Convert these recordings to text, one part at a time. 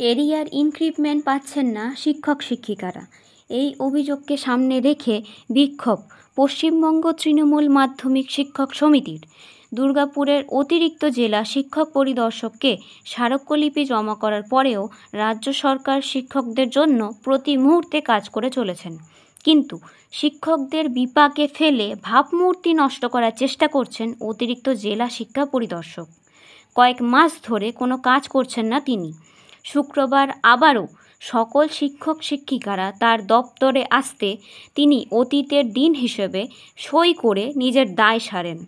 এরিয়ার ইনক্রিমেন্ট পাচ্ছেন না শিক্ষক শিক্ষিকারা। এই অভিযোগকে সামনে রেখে বিক্ষোভ পশ্চিমবঙ্গ তৃণমূল মাধ্যমিক শিক্ষক সমিতির। দুর্গাপুরের অতিরিক্ত জেলা শিক্ষক পরিদর্শককে স্মারকলিপি জমা করার পরেও রাজ্য সরকার শিক্ষকদের জন্য প্রতি মুহূর্তে কাজ করে চলেছেন, কিন্তু শিক্ষকদের বিপাকে ফেলে ভাবমূর্তি নষ্ট করার চেষ্টা করছেন অতিরিক্ত জেলা শিক্ষা পরিদর্শক। কয়েক মাস ধরে কোনো কাজ করছেন না তিনি। শুক্রবার আবারও সকল শিক্ষক শিক্ষিকারা তার দপ্তরে আসতে তিনি অতীতের দিন হিসেবে সই করে নিজের দায় সারেন।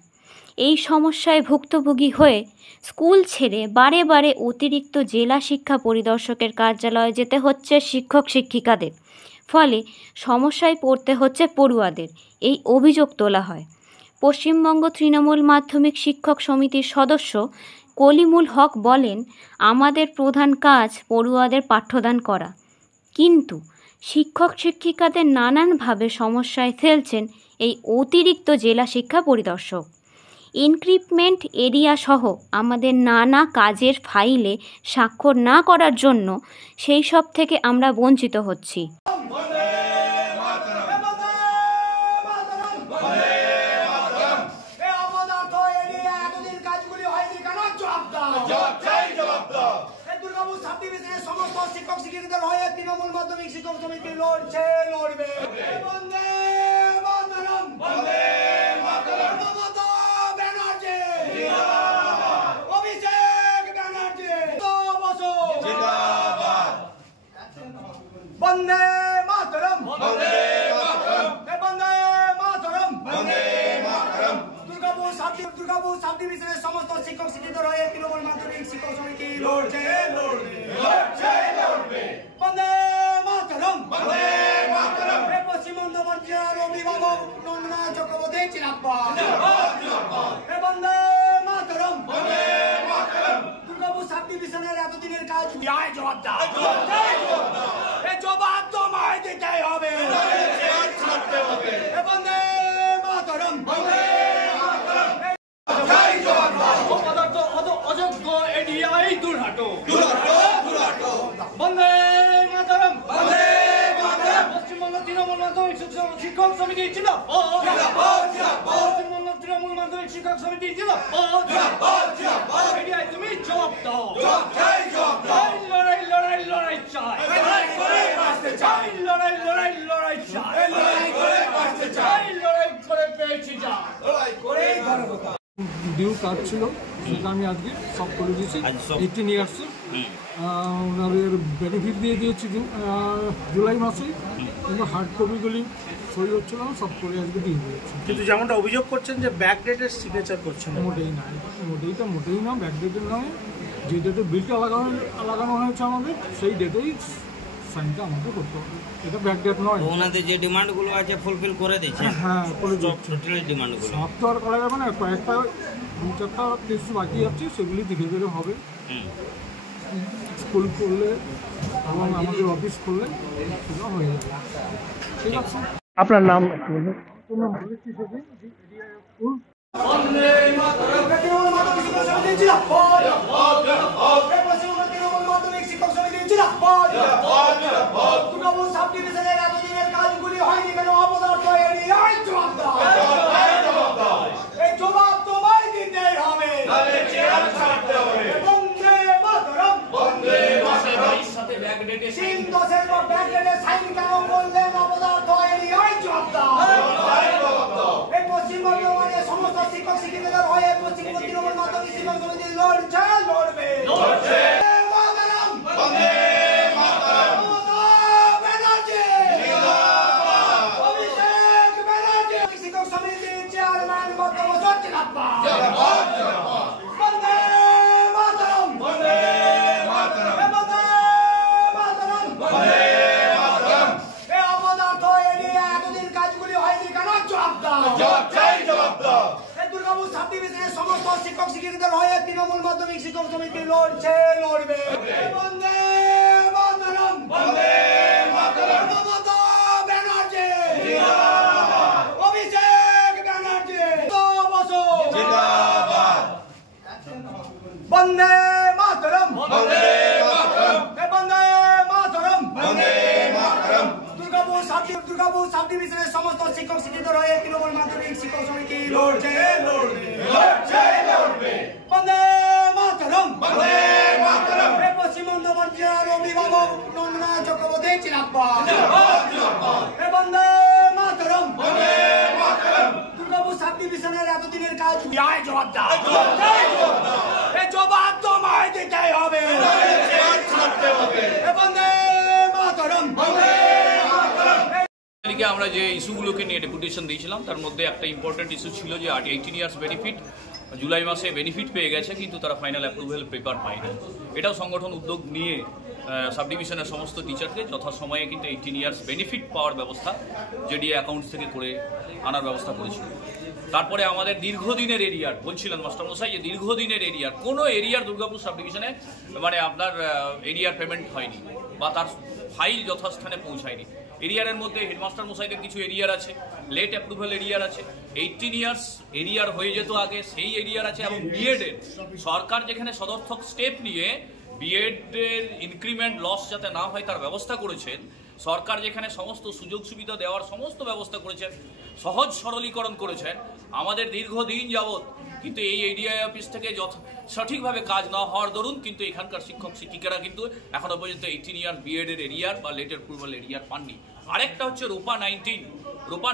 এই সমস্যায় ভুক্তভোগী হয়ে স্কুল ছেড়ে বারে বারে অতিরিক্ত জেলা শিক্ষা পরিদর্শকের কার্যালয়ে যেতে হচ্ছে শিক্ষক শিক্ষিকাদের, ফলে সমস্যায় পড়তে হচ্ছে পড়ুয়াদের, এই অভিযোগ তোলা হয়। পশ্চিমবঙ্গ তৃণমূল মাধ্যমিক শিক্ষক সমিতির সদস্য কলিমুল হক বলেন, আমাদের প্রধান কাজ পড়ুয়াদের পাঠ্যদান করা, কিন্তু শিক্ষক শিক্ষিকাদের নানানভাবে সমস্যায় ফেলছেন এই অতিরিক্ত জেলা শিক্ষা পরিদর্শক। ইনক্রিমেন্ট এরিয়া সহ আমাদের নানা কাজের ফাইলে স্বাক্ষর না করার জন্য সেই সব থেকে আমরা বঞ্চিত হচ্ছি। শিক্ষক শিক্ষিকাদের হয়ে তৃণমূল মাধ্যমিক শিক্ষক সমিতি লড়ছে, লড়বে। বন্দে মাতরম, বন্দে মাতরম। মমতা ব্যানার্জি জিন্দাবাদ, অভিষেক ব্যানার্জি জিন্দাবাদ। বন্দে মাতরম, বন্দে মাতরম, বন্দে মাতরম, বন্দে মাতরম। দুর্গাপুর সাব ডিভিশনের সমস্ত শিক্ষক শিক্ষিকাদের হয়ে তৃণমূল মাধ্যমিক শিক্ষক সমিতি লড়ছে, লড়বে, লড়ছে, লড়বে। বন্দে মাতরম, বন্দে মাতরম। পশ্চিমবঙ্গ জেলার অভিভাবক নন্দনা চক্রবর্তী জিন্দাবাদ, জিন্দাবাদ, জিন্দাবাদ। বন্দে মাতরম, বন্দে মাতরম। দুর্গাপুর সাব ডিভিশনের এতদিনের কাজ জবাব দাও, এই জবাব তোমায় দিতেই হবে, ছাড়তে হবে। বন্দে মাতরম, বন্দে মাতরম। অযোগ্য এডিআই দুর্হাটো, দুর্হাটো, দুর্হাটো। বন্দে মাতরম, বন্দে মাতরম। পশ্চিমবঙ্গ তৃণমূল মাধ্যমিক শিক্ষক সমিতি জিন্দাবাদ, জিন্দাবাদ, জিন্দাবাদ। পশ্চিমবঙ্গ তৃণমূল মাধ্যমিক শিক্ষক সমিতি জিন্দাবাদ, জিন্দাবাদ, জিন্দাবাদ। এডিআই তুমি জবাব দাও, জবাব চাই, জবাব দাও। লড়াই, লড়াই, লড়াই চাই, লড়াই করে বাঁচতে চাই। লড়াই, লড়াই, লড়াই চাই, লড়াই করে বাঁচতে চাই। লড়াই করে পেয়েছি যা, লড়াই করে গর্বতা। ডিউ কাজ ছিল, সেটা আমি আজকে সব করে দিয়েছি, একটি নিয়ে আসছি। ওনাদের বেনিফিট দিয়ে দিয়েছি জুলাই মাসে, কিন্তু হার্ড কপিগুলি সই হচ্ছিল না, সব করে আজকে দিয়ে দিয়েছি। কিন্তু যেমনটা অভিযোগ করছেন যে ব্যাকডেটের সিগনেচার করছেন, মোটেই না, মোটেই না, ব্যাকডেটের নয়। যে ডেটে বিলটা লাগানো হয়েছে আমাদের, সেই ডেটেই সাইনটা আমাকে করতে হবে, এটা ব্যাকডেট নয়। ওনাদের যে ডিমান্ডগুলো আছে ফুলফিল করে দিচ্ছে? হ্যাঁ, করে টোটালি ডিমান্ডগুলো সব তো আর করা যাবে না, কয়েকটা 2-4টা কিছু বাকি আছে, সেগুলি ধীরে ধীরে হবে। স্কুল করলে এবং আমাদের অফিস করলে সেটা হয়ে যাবে, ঠিক আছে। আপনার নাম একটু বলুন। বন্দে মাতরম, তৃণমূল মাধ্যমিক শিক্ষক সমিতি জিন্দাবাদ, জিন্দাবাদ, জিন্দাবাদ। পশ্চিমবঙ্গ তৃণমূল মাধ্যমিক শিক্ষক সমিতি জিন্দাবাদ, জিন্দাবাদ, জিন্দাবাদ। দুর্গাপুর সাব ডিভিশনের এতদিনের কাজগুলি হয়নি কেন? অপদার্থ এরিয়ায় জবাব দাও, জবাব দাও। এই জবাব তোমায় দিতেই হবে, নালে চেয়ার ছাড়তে হবে। বন্দে মাতরম, বন্দে মাতরম। সাথে ব্যাকডেটে 3-10 পর ব্যাকডেটে সাইন কেন করলেন? অপদার্থ এরিয়ায় জবাব দাও, জবাব দাও। এই পশ্চিমবঙ্গ সমস্ত শিক্ষক শিক্ষিকাদের হয়ে পশ্চিমবঙ্গ তৃণমূল মাধ্যমিক শিক্ষক সমিতি লড়ছে, লড়বে, লড়ছে। মাতরম, বন্দে মাতরম। মমতা ব্যানার্জি জিন্দাবাদ, অভিষেক ব্যানার্জি। শিক্ষক সমিতির চেয়ারম্যান বক্তব্য জিন্দাবাদ, জিন্দাবাদ, জিন্দাবাদ। বন্দে মাতরম, বন্দে মাতরম, বন্দে মাতরম, বন্দে দুর্গাপুর সাব ডিভিশনের সমস্ত শিক্ষক শিক্ষিতরা হয়ে তৃণমূল মাধ্যমিক শিক্ষক সমিতি লড়ছে বন্দে মাতরম পশ্চিমবঙ্গ পর্যায়ের অভিভাবক নন্দনা চক্রবর্তী চিরাব্বাদ বন্দে মাতরম দুর্গাপুর সাব ডিভিশনের এতদিনের কাজ জবাব জবাব তোমায় দিতে হবে বন্দে মাতরম। তারিখে আমরা যে ইস্যুগুলোকে নিয়ে ডেপুটেশন দিয়েছিলাম তার মধ্যে একটা ইম্পর্টেন্ট ইস্যু ছিল যে 18 ইয়ার্স বেনিফিট জুলাই মাসে বেনিফিট পেয়ে গেছে কিন্তু তারা ফাইনাল অ্যাপ্রুভেল পেপার পায়নি। এটাও সংগঠন উদ্যোগ নিয়ে সাব ডিভিশনের সমস্ত টিচারকে যথাসময়ে কিন্তু 18 ইয়ার্স বেনিফিট পাওয়ার ব্যবস্থা জেডিএ অ্যাকাউন্টস থেকে করে আনার ব্যবস্থা করেছিল। তারপরে আমাদের দীর্ঘদিনের এরিয়ার বলছিলেন মাস্টারমশাই যে দীর্ঘদিনের এরিয়ার কোনো এরিয়ার দুর্গাপুর সাব ডিভিশনে মানে আপনার এরিয়ার পেমেন্ট হয়নি বা তার ফাইল যথাস্থানে পৌঁছায়নি। এরিয়ারের মধ্যে হেডমাস্টার মশাইদের কিছু এরিয়ার আছে, লেট অ্যাপ্রুভাল এরিয়ার আছে, 18 ইয়ার্স এরিয়ার হয়ে যেত আগে সেই এরিয়ার আছে এবং বিএডের সরকার যেখানে সদর্থক স্টেপ নিয়ে বিএডের ইনক্রিমেন্ট লস যাতে না হয় তার ব্যবস্থা করেছেন, সরকার যেখানে সমস্ত সুযোগ সুবিধা দেওয়ার সমস্ত ব্যবস্থা করেছেন, সহজ সরলীকরণ করেছেন, আমাদের দীর্ঘদিন যাবৎ কিন্তু এই এডিআই অফিস থেকে সঠিকভাবে কাজ না হওয়ার দরুন কিন্তু এখানকার শিক্ষক শিক্ষিকারা কিন্তু এখনো পর্যন্ত 18 ইয়ার বিএডের এরিয়ার বা লেট অ্যাপ্রুভাল এরিয়ার পাননি। আরেকটা হচ্ছে রূপা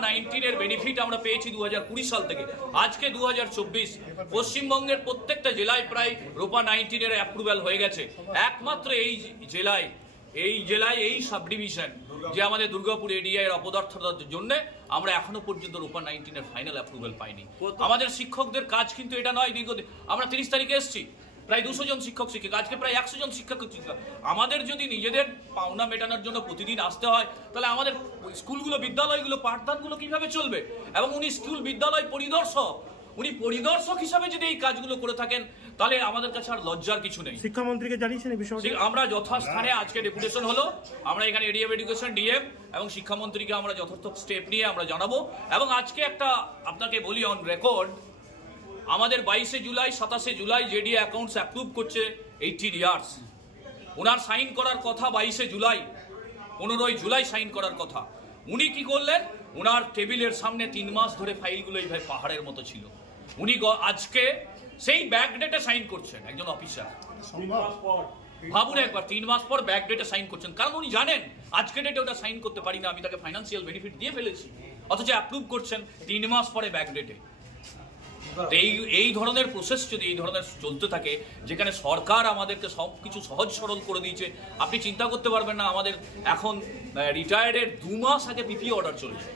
19 এর বেনিফিট আমরা পেয়েছি 2020 সাল থেকে, আজকে 2024 পশ্চিমবঙ্গের প্রত্যেকটা জেলায় প্রায় রূপা 19 এর অ্যাপ্রুভাল হয়ে গেছে। একমাত্র এই জেলায় এই সাব ডিভিশন যে আমাদের দুর্গাপুর এরিয়া এর অপদার্থতার জন্য আমরা এখনো পর্যন্ত রূপা 19 এর ফাইনাল অ্যাপ্রুভাল পাইনি। আমাদের শিক্ষকদের কাজ কিন্তু এটা নয়, দীর্ঘদিন আমরা 30 তারিখে এসেছি প্রায় 200 জন শিক্ষক শিক্ষিকা, আজকে প্রায় 100 জন শিক্ষক শিক্ষিকা। আমাদের যদি নিজেদের পাওনা মেটানোর জন্য প্রতিদিন আসতে হয় তাহলে আমাদের স্কুলগুলো বিদ্যালয়গুলো পাঠদানগুলো কিভাবে চলবে? এবং উনি স্কুল বিদ্যালয় পরিদর্শক, উনি পরিদর্শক হিসাবে যদি এই কাজগুলো করে থাকেন তাহলে আমাদের কাছে আর লজ্জার কিছু নেই। শিক্ষামন্ত্রীকে জানিয়েছেন এই বিষয়ে? আমরা যথাস্থানে আজকে ডেপুটেশন হলো, আমরা এখানে এরিয়া অফ এডুকেশন ডিএম এবং শিক্ষামন্ত্রীকে আমরা যথার্থ স্টেপ নিয়ে আমরা জানাবো। এবং আজকে একটা আপনাকে বলি অন রেকর্ড, আমাদের 22শে জুলাই 27শে জুলাই জেডিএ অ্যাকাউন্টস অ্যাপ্রুভ করছে 18 ইয়ার্স। ওনার সাইন করার কথা 22শে জুলাই, 15ই জুলাই সাইন করার কথা। উনি কি করলেন? ওনার টেবিলের সামনে 3 মাস ধরে ফাইলগুলো এইভাবে পাহাড়ের মতো ছিল। উনি আজকে সেই ব্যাক ডেটে সাইন করছেন একজন অফিসার। ভাবুন একবার, 3 মাস পর ব্যাক ডেটে সাইন করছেন, কারণ উনি জানেন আজকে ডেটে ওটা সাইন করতে পারি না, আমি তাকে ফাইন্যান্সিয়াল বেনিফিট দিয়ে ফেলেছি, অথচ অ্যাপ্রুভ করছেন 3 মাস পরে ব্যাক ডেটে। এই ধরনের প্রসেস যদি এই ধরনের চলতে থাকে, যেখানে সরকার আমাদেরকে সবকিছু সহজ সরল করে দিয়েছে, আপনি চিন্তা করতে পারবেন না আমাদের এখন রিটায়ার্ডের 2 মাস আগে পিপি অর্ডার চলছে।